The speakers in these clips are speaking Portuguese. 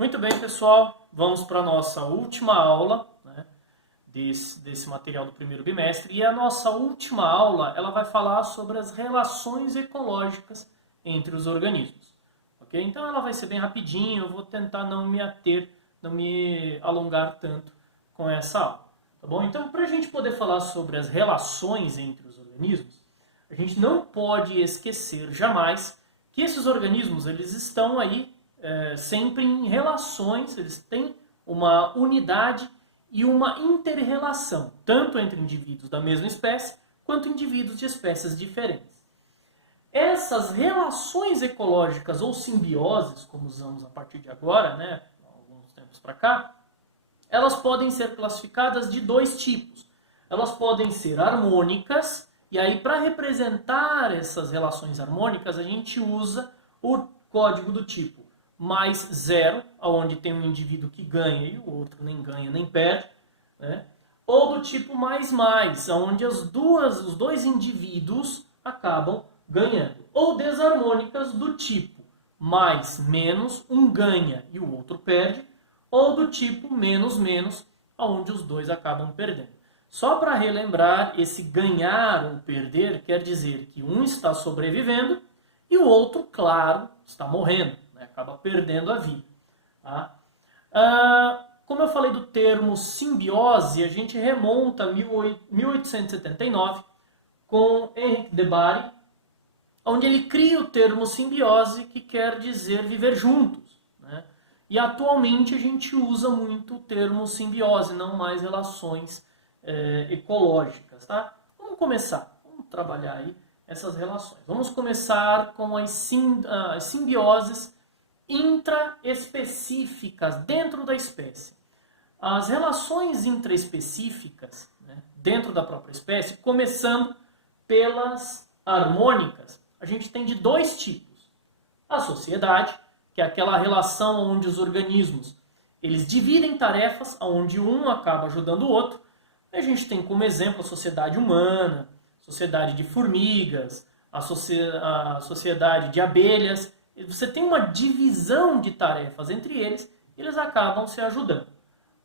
Muito bem, pessoal, vamos para a nossa última aula, né, desse material do primeiro bimestre. E a nossa última aula ela vai falar sobre as relações ecológicas entre os organismos. Okay? Então ela vai ser bem rapidinho, eu vou tentar não me alongar tanto com essa aula. Tá bom? Então, para a gente poder falar sobre as relações entre os organismos, a gente não pode esquecer jamais que esses organismos eles estão aí sempre em relações, eles têm uma unidade e uma inter-relação, tanto entre indivíduos da mesma espécie, quanto indivíduos de espécies diferentes. Essas relações ecológicas ou simbioses, como usamos a partir de agora, né, alguns tempos para cá, elas podem ser classificadas de dois tipos. Elas podem ser harmônicas, e aí para representar essas relações harmônicas a gente usa o código do tipo mais zero, onde tem um indivíduo que ganha e o outro nem ganha nem perde, né? Ou do tipo mais, onde os dois indivíduos acabam ganhando. Ou desarmônicas do tipo mais, menos, um ganha e o outro perde, ou do tipo menos, onde os dois acabam perdendo. Só para relembrar, esse ganhar ou perder quer dizer que um está sobrevivendo e o outro, claro, está morrendo, né? Acaba perdendo a vida. Tá? Como eu falei do termo simbiose, a gente remonta a 1879 com Henri de Bary, onde ele cria o termo simbiose, que quer dizer viver juntos. Né? E atualmente a gente usa muito o termo simbiose, não mais relações ecológicas. Tá? Vamos começar, vamos trabalhar aí essas relações. Vamos começar com as simbioses intraespecíficas dentro da espécie. As relações intraespecíficas, né, dentro da própria espécie, começando pelas harmônicas, a gente tem de dois tipos. A sociedade, que é aquela relação onde os organismos eles dividem tarefas, onde um acaba ajudando o outro. A gente tem como exemplo a sociedade humana, sociedade de formigas, a sociedade de abelhas. Você tem uma divisão de tarefas entre eles e eles acabam se ajudando.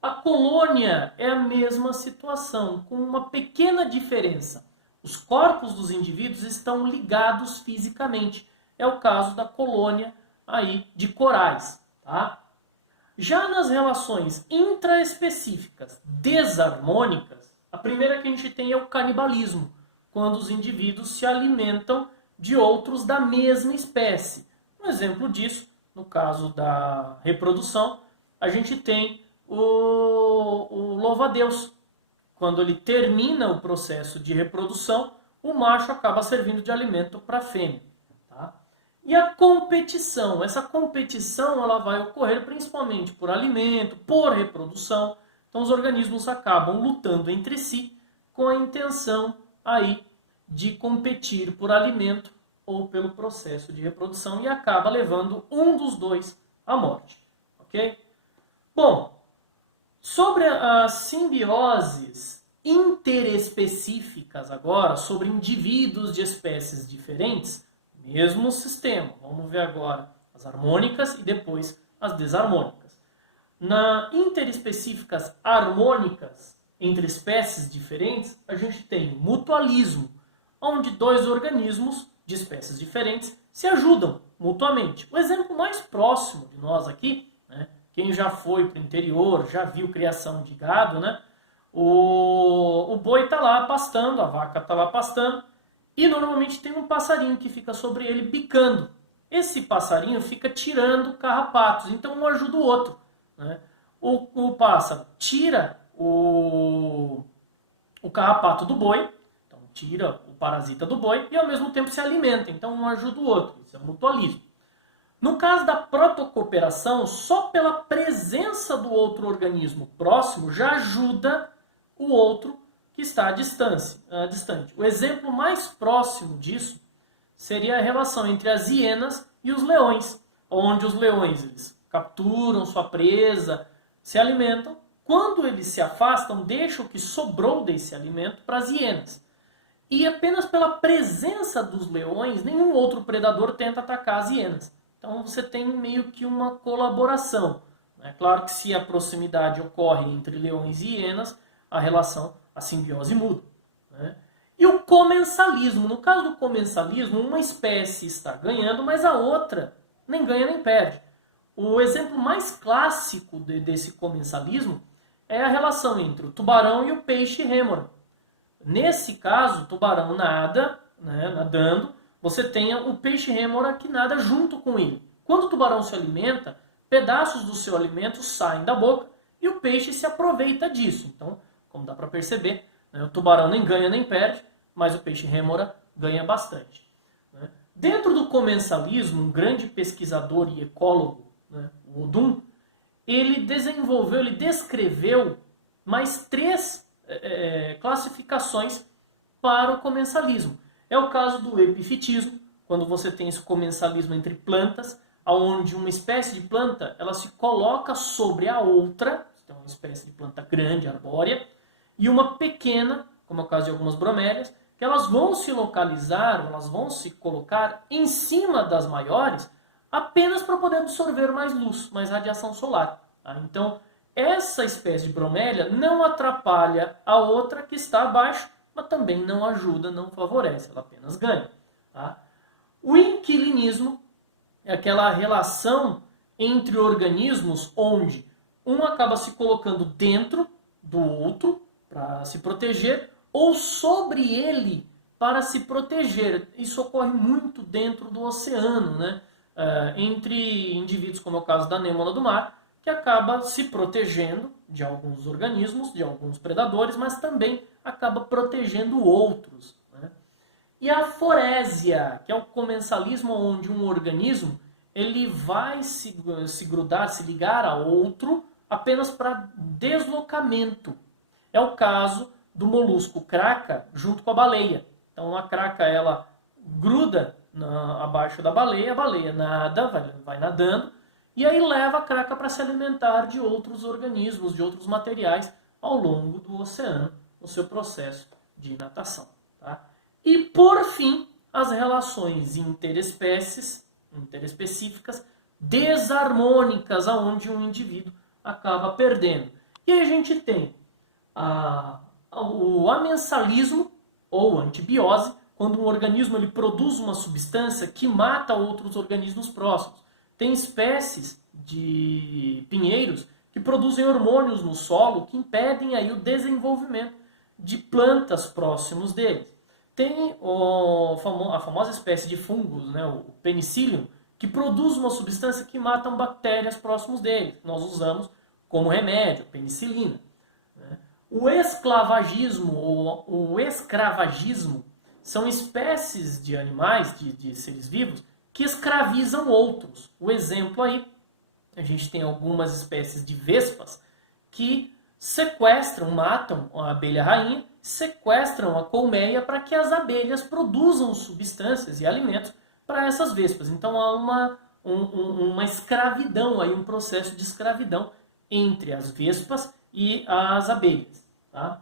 A colônia é a mesma situação, com uma pequena diferença. Os corpos dos indivíduos estão ligados fisicamente. É o caso da colônia aí de corais. Tá? Já nas relações intraespecíficas desarmônicas, a primeira que a gente tem é o canibalismo, quando os indivíduos se alimentam de outros da mesma espécie. Um exemplo disso, no caso da reprodução, a gente tem o louva-a-Deus. Quando ele termina o processo de reprodução, o macho acaba servindo de alimento para a fêmea. Tá? E a competição. Essa competição ela vai ocorrer principalmente por alimento, por reprodução. Então os organismos acabam lutando entre si com a intenção aí de competir por alimento ou pelo processo de reprodução e acaba levando um dos dois à morte. Ok? Bom, sobre as simbioses interespecíficas agora, sobre indivíduos de espécies diferentes, mesmo sistema. Vamos ver agora as harmônicas e depois as desarmônicas. Na interespecíficas harmônicas entre espécies diferentes, a gente tem mutualismo, onde dois organismos de espécies diferentes se ajudam mutuamente. O exemplo mais próximo de nós aqui, né, quem já foi para o interior, já viu criação de gado, né, o boi está lá pastando, a vaca está lá pastando, e normalmente tem um passarinho que fica sobre ele bicando. Esse passarinho fica tirando carrapatos, então um ajuda o outro. Né? O pássaro tira o carrapato do boi, então tira o parasita do boi e ao mesmo tempo se alimenta, então um ajuda o outro. Isso é mutualismo. No caso da protocooperação, só pela presença do outro organismo próximo já ajuda o outro que está distante. O exemplo mais próximo disso seria a relação entre as hienas e os leões, onde os leões eles capturam sua presa, se alimentam. Quando eles se afastam, deixam o que sobrou desse alimento para as hienas. E apenas pela presença dos leões, nenhum outro predador tenta atacar as hienas. Então você tem meio que uma colaboração. É claro que se a proximidade ocorre entre leões e hienas, a relação, a simbiose muda. Né? E o comensalismo. No caso do comensalismo, uma espécie está ganhando, mas a outra nem ganha nem perde. O exemplo mais clássico desse comensalismo é a relação entre o tubarão e o peixe rêmora. Nesse caso, o tubarão nada, né, nadando, você tem o peixe rêmora que nada junto com ele. Quando o tubarão se alimenta, pedaços do seu alimento saem da boca e o peixe se aproveita disso. Então, como dá para perceber, né, o tubarão nem ganha nem perde, mas o peixe rêmora ganha bastante. Né? Dentro do comensalismo, um grande pesquisador e ecólogo, né, o Odum, ele descreveu mais 3 classificações para o comensalismo. É o caso do epifitismo, quando você tem esse comensalismo entre plantas, onde uma espécie de planta ela se coloca sobre a outra, então uma espécie de planta grande, arbórea, e uma pequena, como é o caso de algumas bromélias, que elas vão se localizar, elas vão se colocar em cima das maiores, apenas para poder absorver mais luz, mais radiação solar. Tá? Então, essa espécie de bromélia não atrapalha a outra que está abaixo, mas também não ajuda, não favorece, ela apenas ganha. Tá? O inquilinismo é aquela relação entre organismos onde um acaba se colocando dentro do outro para se proteger ou sobre ele para se proteger. Isso ocorre muito dentro do oceano, né? Entre indivíduos, como é o caso da anêmona do mar, que acaba se protegendo de alguns organismos, de alguns predadores, mas também acaba protegendo outros. Né? E a forésia, que é o comensalismo onde um organismo ele vai se grudar, se ligar a outro apenas para deslocamento. É o caso do molusco craca junto com a baleia. Então a craca ela gruda abaixo da baleia, a baleia nada, vai nadando, e aí leva a craca para se alimentar de outros organismos, de outros materiais ao longo do oceano, no seu processo de natação. Tá? E por fim, as relações interespecíficas, desarmônicas, aonde um indivíduo acaba perdendo. E aí a gente tem o amensalismo, ou antibiose, quando um organismo ele produz uma substância que mata outros organismos próximos. Tem espécies de pinheiros que produzem hormônios no solo que impedem aí o desenvolvimento de plantas próximos deles. Tem a famosa espécie de fungos, né, o penicillium, que produz uma substância que mata bactérias próximos dele. Nós usamos como remédio, penicilina. O esclavagismo ou o escravagismo são espécies de animais, de seres vivos, que escravizam outros. O exemplo aí, a gente tem algumas espécies de vespas que sequestram, matam a abelha rainha, sequestram a colmeia para que as abelhas produzam substâncias e alimentos para essas vespas. Então há uma escravidão, aí, um processo de escravidão entre as vespas e as abelhas. Tá?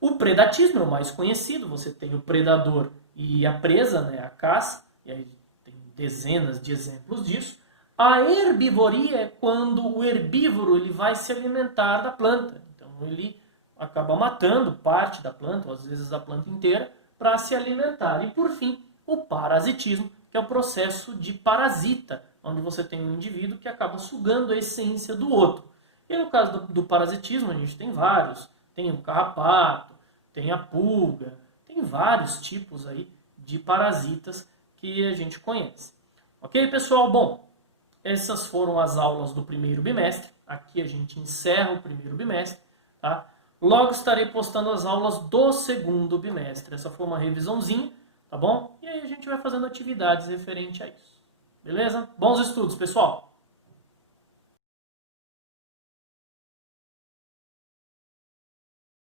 O predatismo é o mais conhecido, você tem o predador e a presa, né, a caça, e aí tem dezenas de exemplos disso. A herbivoria é quando o herbívoro ele vai se alimentar da planta, então ele acaba matando parte da planta, ou às vezes a planta inteira, para se alimentar. E por fim, o parasitismo, que é o processo de parasita, onde você tem um indivíduo que acaba sugando a essência do outro. E no caso do parasitismo, a gente tem vários. Tem o carrapato, tem a pulga, tem vários tipos aí de parasitas que a gente conhece. Ok, pessoal? Bom, essas foram as aulas do primeiro bimestre. Aqui a gente encerra o primeiro bimestre. Tá? Logo estarei postando as aulas do segundo bimestre. Essa foi uma revisãozinha, tá bom? E aí a gente vai fazendo atividades referente a isso. Beleza? Bons estudos, pessoal!